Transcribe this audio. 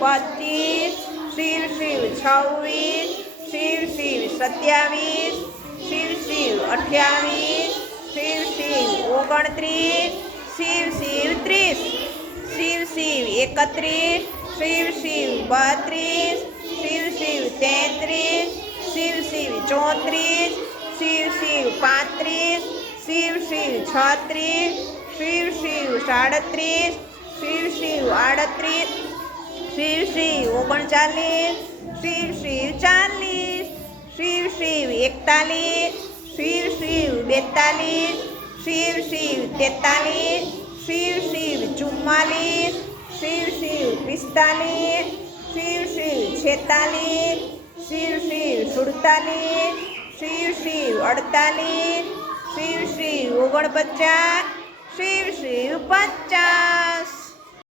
25, Shiv Shiv 26, Shiv Shiv 27, Shiv Shiv 28, Shiv Shiv 29, Shiv Shiv 30, Shiv Shiv 31, Shiv Shiv 32, Shiv Shiv 33, Shiv Shiv 34, Shiv Shiv 35, Shiv Shiv 36, Shiv Shiv 37, Shiv Shiv 38, Shiv Shiv 39, Shiv Shiv 40, Shiv Shiv 41, Shiv Shiv 42, Shiv Shiv 43, Shiv Shiv 44, Shiv Shiv 45, Shiv Shiv 46, Shiv Shiv 47, Shiv Shiv 48, Shiv Shiv 49, Shiv Shiv 50।